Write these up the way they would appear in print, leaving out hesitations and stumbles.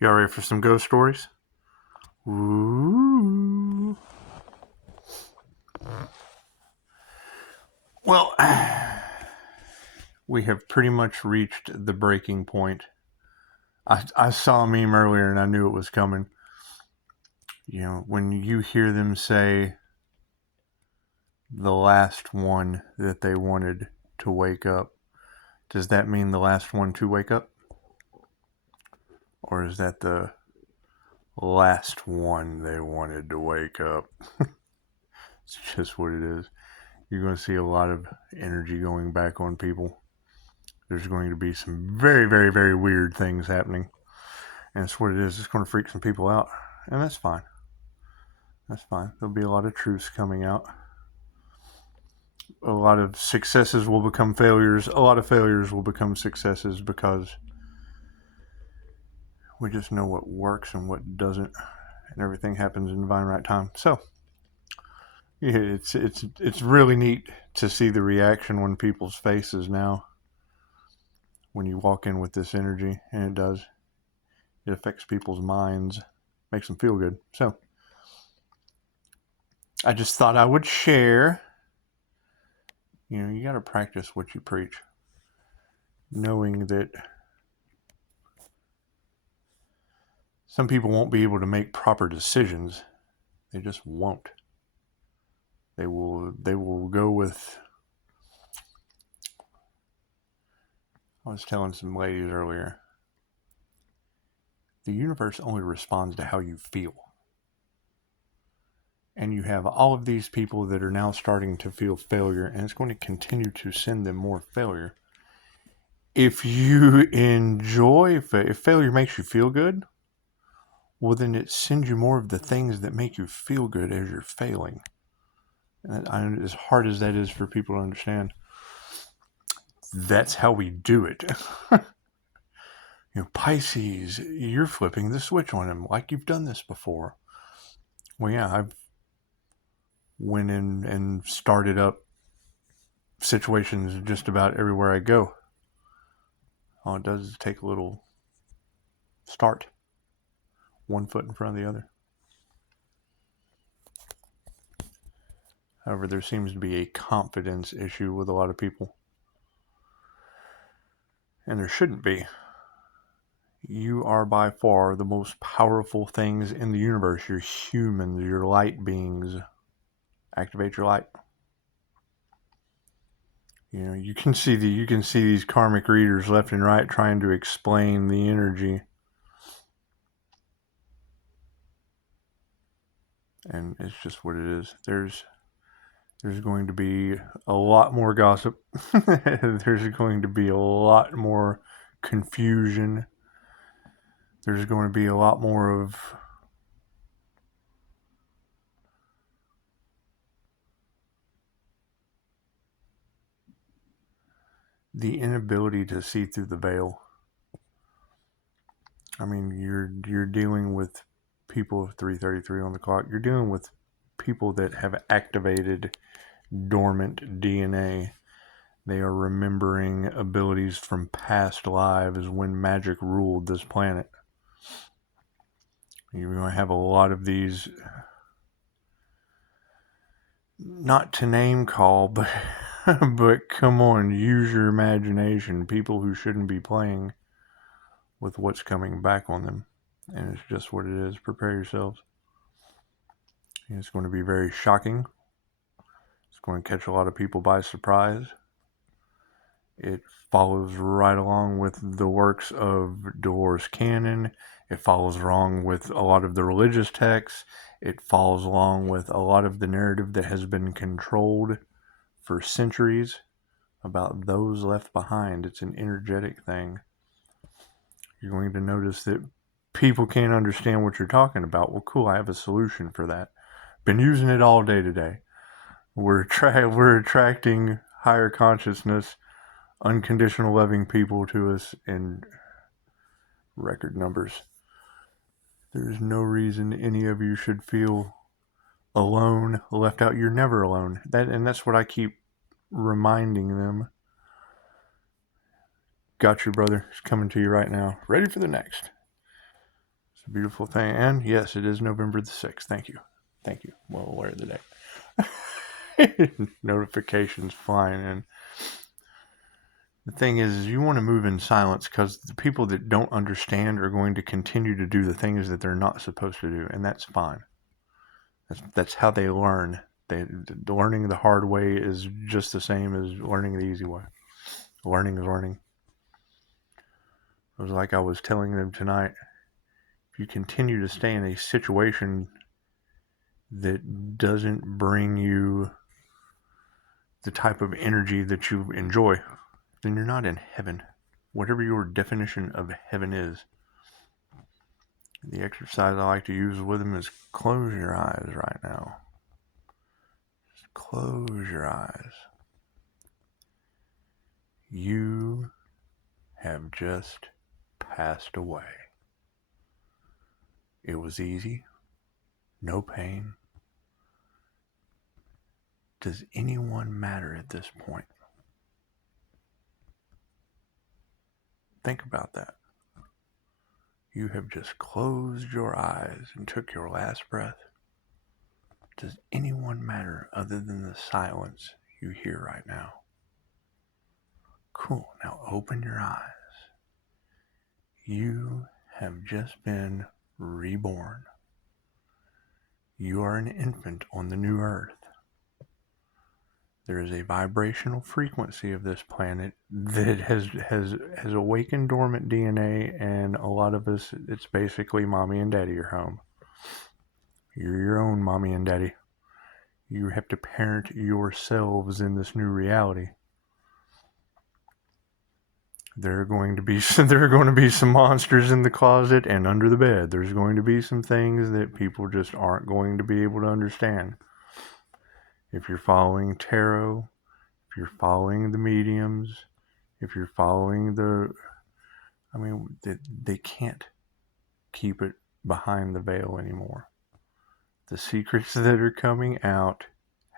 Y'all ready for some ghost stories? Ooh. Well, we have pretty much reached the breaking point. I saw a meme earlier and I knew it was coming. You know, when you hear them say the last one that they wanted to wake up, does that mean the last one to wake up? Or is that the last one they wanted to wake up? It's just what it is. You're going to see a lot of energy going back on people. There's going to be some very, very, very weird things happening. And it's what it is. It's going to freak some people out. And that's fine. That's fine. There'll be a lot of truths coming out. A lot of successes will become failures. A lot of failures will become successes because we just know what works and what doesn't. And everything happens in divine right time. So, yeah, it's really neat to see the reaction on people's faces now when you walk in with this energy, and it does. It affects people's minds, makes them feel good. So, I just thought I would share. You know, you got to practice what you preach, knowing that some people won't be able to make proper decisions. They just won't. They will go with. I was telling some ladies earlier, the universe only responds to how you feel. And you have all of these people that are now starting to feel failure, and it's going to continue to send them more failure. If you enjoy, if failure makes you feel good, well, then it sends you more of the things that make you feel good as you're failing. And as hard as that is for people to understand, that's how we do it. You know, Pisces, you're flipping the switch on him like you've done this before. Well, yeah, I've went in and started up situations just about everywhere I go. All it does is take a little start, one foot in front of the other. However, there seems to be a confidence issue with a lot of people. And there shouldn't be. You are by far the most powerful things in the universe. You're humans, you're light beings. Activate your light. You know, you can see these karmic readers left and right trying to explain the energy. And it's just what it is. There's going to be a lot more gossip. There's going to be a lot more confusion. There's going to be a lot more of the inability to see through the veil. I mean, you're dealing with people of 3:33 on the clock. You're dealing with people that have activated dormant DNA. They are remembering abilities from past lives when magic ruled this planet. You're going to have a lot of these, not to name call, but but come on, use your imagination. People who shouldn't be playing with what's coming back on them. And it's just what it is. Prepare yourselves. It's going to be very shocking. It's going to catch a lot of people by surprise. It follows right along with the works of Dolores Cannon. It follows along with a lot of the religious texts. It follows along with a lot of the narrative that has been controlled for centuries about those left behind. It's an energetic thing. You're going to notice that people can't understand what you're talking about. Well, cool, I have a solution for that. Been using it all day today. We're attracting higher consciousness, unconditional loving people to us in record numbers. There's no reason any of you should feel alone, left out. You're never alone. That's what I keep reminding them. Got you, brother. It's coming to you right now. Ready for the next. It's a beautiful thing. And yes, it is November the 6th. Thank you. Thank you. Well aware of the day. Notifications flying in. The thing is you want to move in silence because the people that don't understand are going to continue to do the things that they're not supposed to do, and that's fine. That's how they learn. Learning the hard way is just the same as learning the easy way. Learning is learning. It was like I was telling them tonight. If you continue to stay in a situation that doesn't bring you the type of energy that you enjoy, then you're not in heaven. Whatever your definition of heaven is. The exercise I like to use with them is close your eyes right now. Just close your eyes. You have just passed away. It was easy. No pain. Does anyone matter at this point? Think about that. You have just closed your eyes and took your last breath. Does anyone matter other than the silence you hear right now? Cool. Now open your eyes. You have just been reborn. You are an infant on the new earth. There is a vibrational frequency of this planet that has awakened dormant DNA, and a lot of us, it's basically mommy and daddy are home. You're your own mommy and daddy. You have to parent yourselves in this new reality. There are going to be some monsters in the closet and under the bed. There's going to be some things that people just aren't going to be able to understand. If you're following tarot, if you're following the mediums, if you're following they can't keep it behind the veil anymore. The secrets that are coming out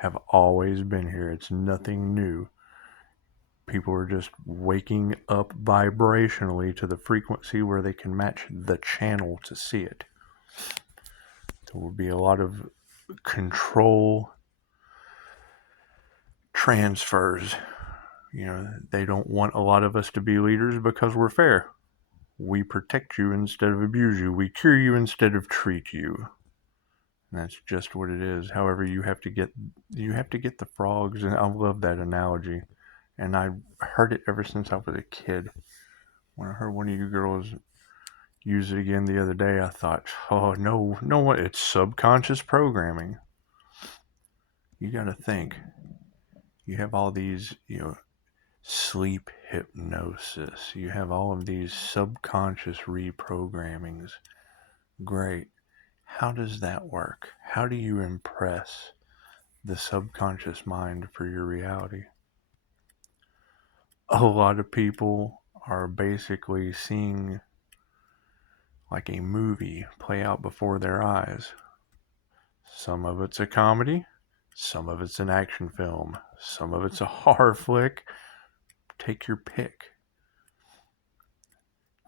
have always been here. It's nothing new. People are just waking up vibrationally to the frequency where they can match the channel to see it. There will be a lot of control transfers. They don't want a lot of us to be leaders because we're fair. We protect you instead of abuse you. We cure you instead of treat you. And that's just what it is. However, you have to get the frogs, and I love that analogy. And I heard it ever since I was a kid. When I heard one of you girls use it again the other day, I thought, oh, no, it's subconscious programming. You got to think. You have all these, sleep hypnosis. You have all of these subconscious reprogrammings. Great. How does that work? How do you impress the subconscious mind for your reality? A lot of people are basically seeing like a movie play out before their eyes. Some of it's a comedy, some of it's an action film, some of it's a horror flick. Take your pick.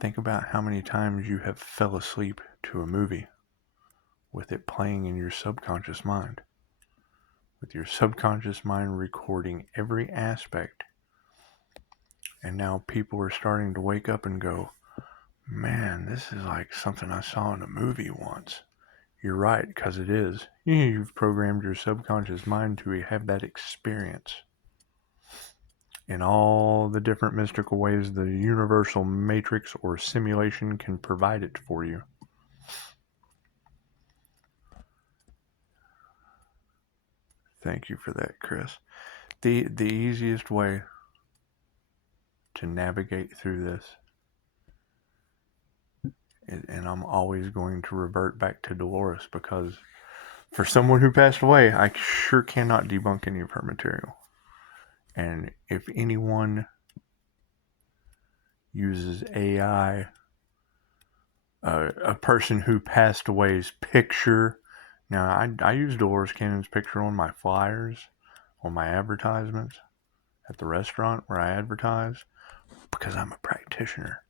Think about how many times you have fell asleep to a movie with it playing in your subconscious mind, with your subconscious mind recording every aspect. And now people are starting to wake up and go, man, this is like something I saw in a movie once. You're right, because it is. You've programmed your subconscious mind to have that experience in all the different mystical ways the universal matrix or simulation can provide it for you. Thank you for that, Chris. The easiest way to navigate through this, and I'm always going to revert back to Dolores, because for someone who passed away, I sure cannot debunk any of her material. And if anyone uses AI, a person who passed away's picture, now I use Dolores Cannon's picture on my flyers, on my advertisements at the restaurant where I advertise, because I'm a practitioner.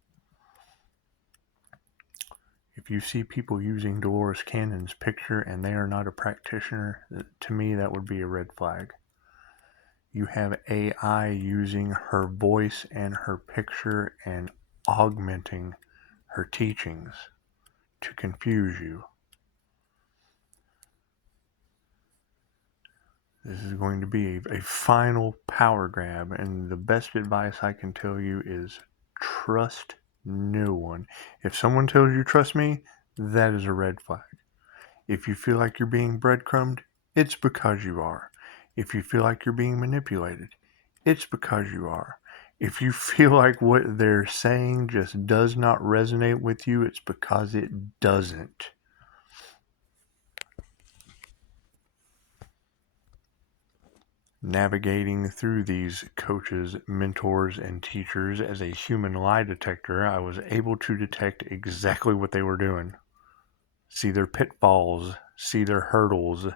If you see people using Dolores Cannon's picture and they are not a practitioner, to me that would be a red flag. You have AI using her voice and her picture and augmenting her teachings to confuse you. This is going to be a final power grab, and the best advice I can tell you is trust no one. If someone tells you trust me, that is a red flag. If you feel like you're being breadcrumbed, it's because you are. If you feel like you're being manipulated, it's because you are. If you feel like what they're saying just does not resonate with you, it's because it doesn't. Navigating through these coaches, mentors, and teachers as a human lie detector, I was able to detect exactly what they were doing. See their pitfalls, see their hurdles,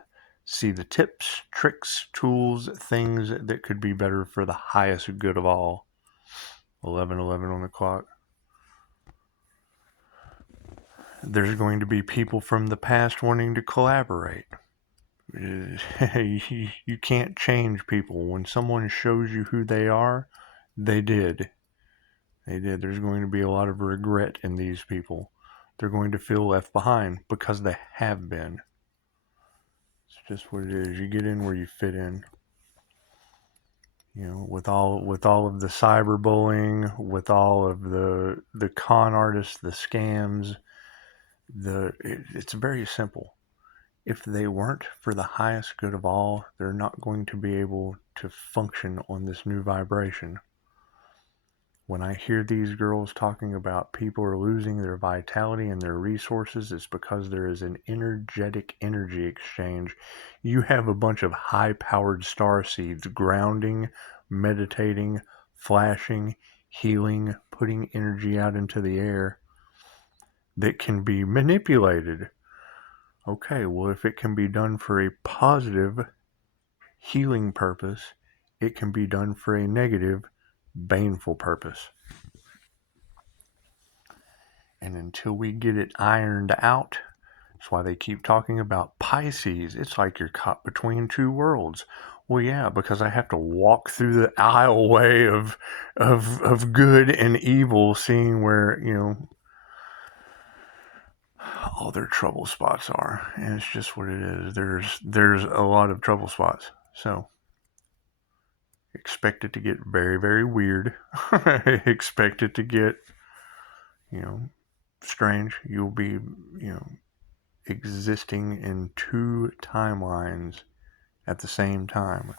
see the tips, tricks, tools, things that could be better for the highest good of all. 11:11 on the clock. There's going to be people from the past wanting to collaborate. You can't change people. When someone shows you who they are, they did. They did. There's going to be a lot of regret in these people. They're going to feel left behind because they have been. It's just what it is. You get in where you fit in. You know, with all of the cyberbullying, with all of the con artists, the scams, it's very simple. If they weren't for the highest good of all, they're not going to be able to function on this new vibration. When I hear these girls talking about people are losing their vitality and their resources, it's because there is an energetic energy exchange. You have a bunch of high-powered star seeds grounding, meditating, flashing, healing, putting energy out into the air that can be manipulated. Okay, well, if it can be done for a positive healing purpose, it can be done for a negative, baneful purpose. And until we get it ironed out, that's why they keep talking about Pisces. It's like you're caught between two worlds. Well, yeah, because I have to walk through the aisleway of good and evil, seeing where, all their trouble spots are. And it's just what it is. There's a lot of trouble spots. So expect it to get very, very weird. Expect it to get, strange. You'll be, existing in two timelines at the same time.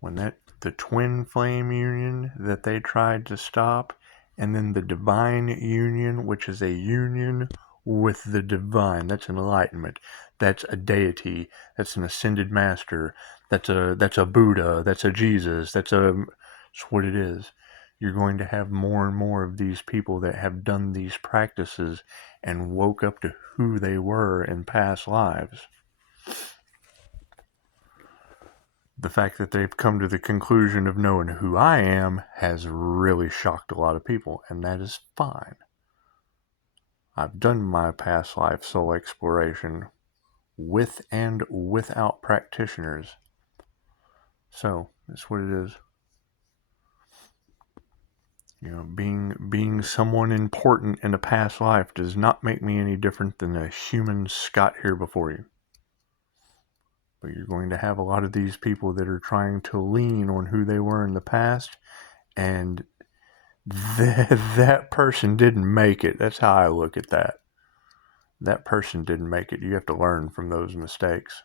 When the twin flame union that they tried to stop, and then the divine union, which is a union with the divine. That's an enlightenment. That's a deity. That's an ascended master. That's a Buddha. That's a Jesus. That's what it is. You're going to have more and more of these people that have done these practices and woke up to who they were in past lives. The fact that they've come to the conclusion of knowing who I am has really shocked a lot of people, and that is fine. I've done my past life soul exploration with and without practitioners. So, that's what it is. Being someone important in a past life does not make me any different than a human Scott here before you. But you're going to have a lot of these people that are trying to lean on who they were in the past, and that person didn't make it. That's how I look at that. That person didn't make it. You have to learn from those mistakes.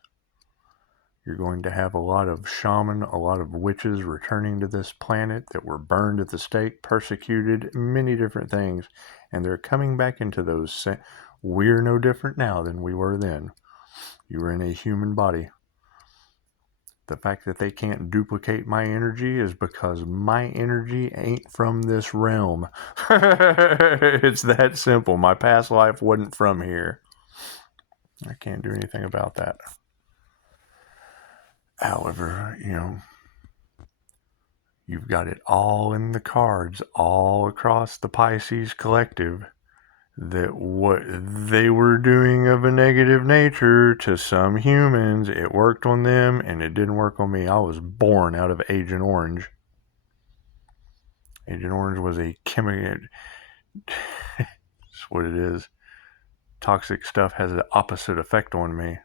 You're going to have a lot of shaman, a lot of witches returning to this planet that were burned at the stake, persecuted, many different things. And they're coming back into those. We're no different now than we were then. You were in a human body. The fact that they can't duplicate my energy is because my energy ain't from this realm. It's that simple. My past life wasn't from here. I can't do anything about that. However, you've got it all in the cards, all across the Pisces collective, that what they were doing of a negative nature to some humans, it worked on them and it didn't work on me. I was born out of Agent Orange. Agent Orange was a chemical. That's what it is. Toxic stuff has the opposite effect on me.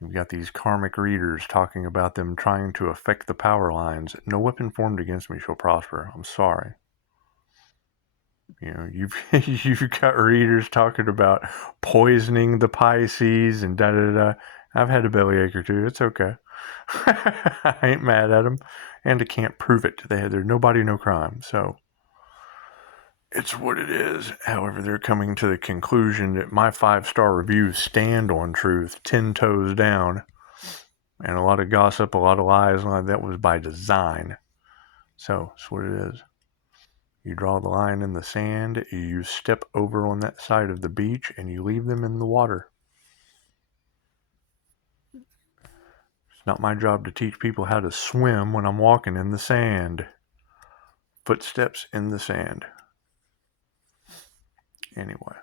You've got these karmic readers talking about them trying to affect the power lines. No weapon formed against me shall prosper. I'm sorry. You know, you've got readers talking about poisoning the Pisces and da da da. I've had a bellyache or two. It's okay. I ain't mad at them, and I can't prove it. There's nobody, no crime. So it's what it is. However, they're coming to the conclusion that my 5-star reviews stand on truth, 10 toes down, and a lot of gossip, a lot of lies, and that was by design. So that's what it is. You draw the line in the sand, you step over on that side of the beach, and you leave them in the water. It's not my job to teach people how to swim when I'm walking in the sand. Footsteps in the sand. Anyway.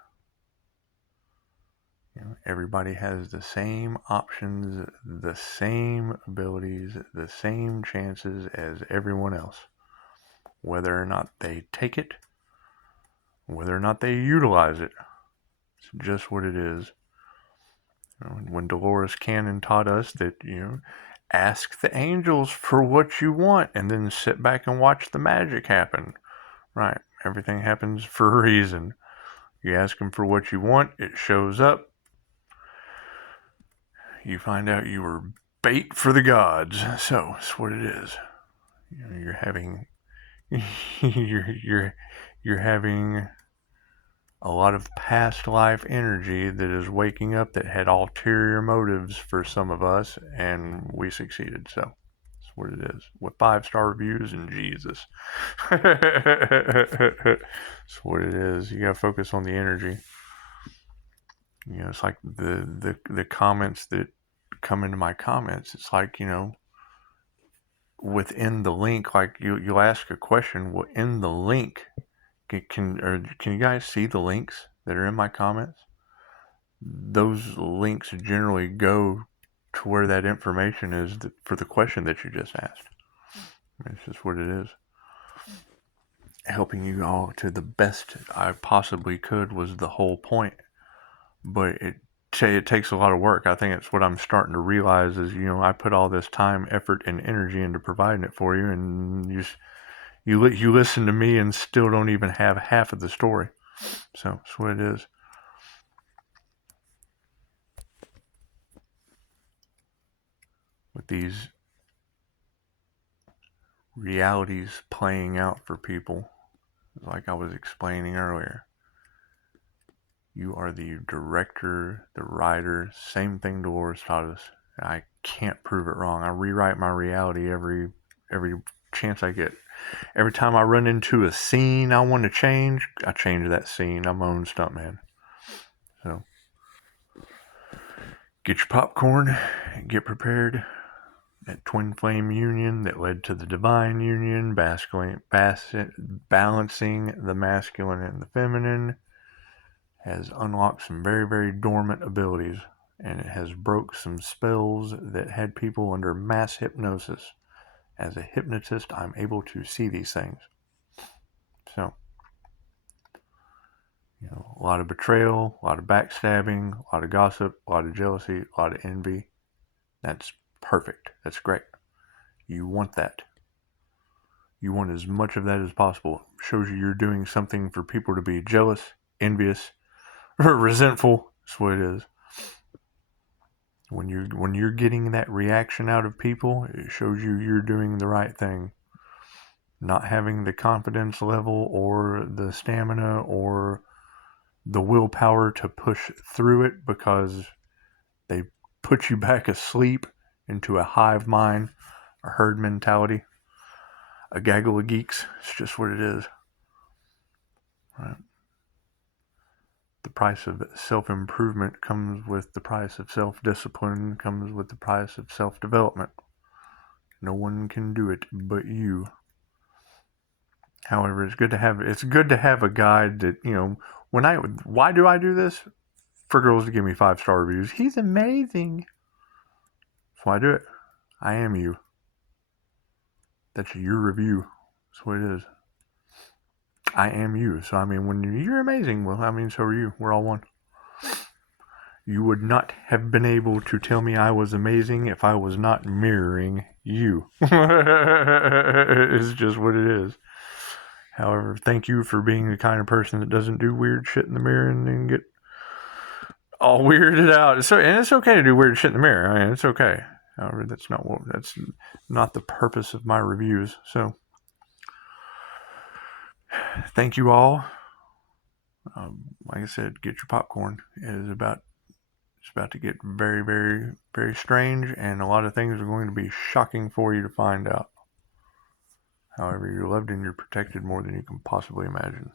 You know, everybody has the same options, the same abilities, the same chances as everyone else. Whether or not they take it, whether or not they utilize it. It's just what it is. You know, when Dolores Cannon taught us that, ask the angels for what you want and then sit back and watch the magic happen. Right. Everything happens for a reason. You ask them for what you want, it shows up. You find out you were bait for the gods. So that's what it is. You're having you're having a lot of past life energy that is waking up that had ulterior motives for some of us, and we succeeded. So that's what it is. With 5-star reviews and Jesus. That's what it is. You gotta focus on the energy. It's like the comments that come into my comments. It's like, within the link, like you'll ask a question within the link. Can you guys see the links that are in my comments? Those links generally go to where that information is for the question that you just asked. It's just what it is. Helping you all to the best I possibly could was the whole point. But it takes a lot of work. I think it's what I'm starting to realize is, I put all this time, effort, and energy into providing it for you, and you listen to me and still don't even have half of the story. So that's what it is. With these realities playing out for people, like I was explaining earlier, you are the director, the writer, same thing Dolores taught us. I can't prove it wrong. I rewrite my reality every chance I get. Every time I run into a scene I want to change, I change that scene. I'm my own stuntman. So get your popcorn, get prepared. That twin flame union that led to the divine union, balancing the masculine and the feminine, has unlocked some very, very dormant abilities, and it has broke some spells that had people under mass hypnosis. As a hypnotist, I'm able to see these things. So, a lot of betrayal, a lot of backstabbing, a lot of gossip, a lot of jealousy, a lot of envy. That's perfect. That's great. You want that. You want as much of that as possible. It shows you're doing something for people to be jealous, envious, or resentful. That's what it is. When you're getting that reaction out of people, it shows you're doing the right thing. Not having the confidence level or the stamina or the willpower to push through it because they put you back asleep into a hive mind, a herd mentality, a gaggle of geeks. It's just what it is. Right? The price of self-improvement comes with the price of self-discipline, comes with the price of self-development. No one can do it but you. However, it's good to have a guide that, why do I do this? For girls to give me 5-star reviews. He's amazing. That's why I do it. I am you. That's your review. That's what it is. I am you. So, when you're amazing, well, so are you. We're all one. You would not have been able to tell me I was amazing if I was not mirroring you. It's just what it is. However, thank you for being the kind of person that doesn't do weird shit in the mirror and then get all weirded out. And it's okay to do weird shit in the mirror. It's okay. However, that's not the purpose of my reviews. So, thank you all. Like I said, get your popcorn. It's about to get very, very, very strange, and a lot of things are going to be shocking for you to find out. However, you're loved and you're protected more than you can possibly imagine.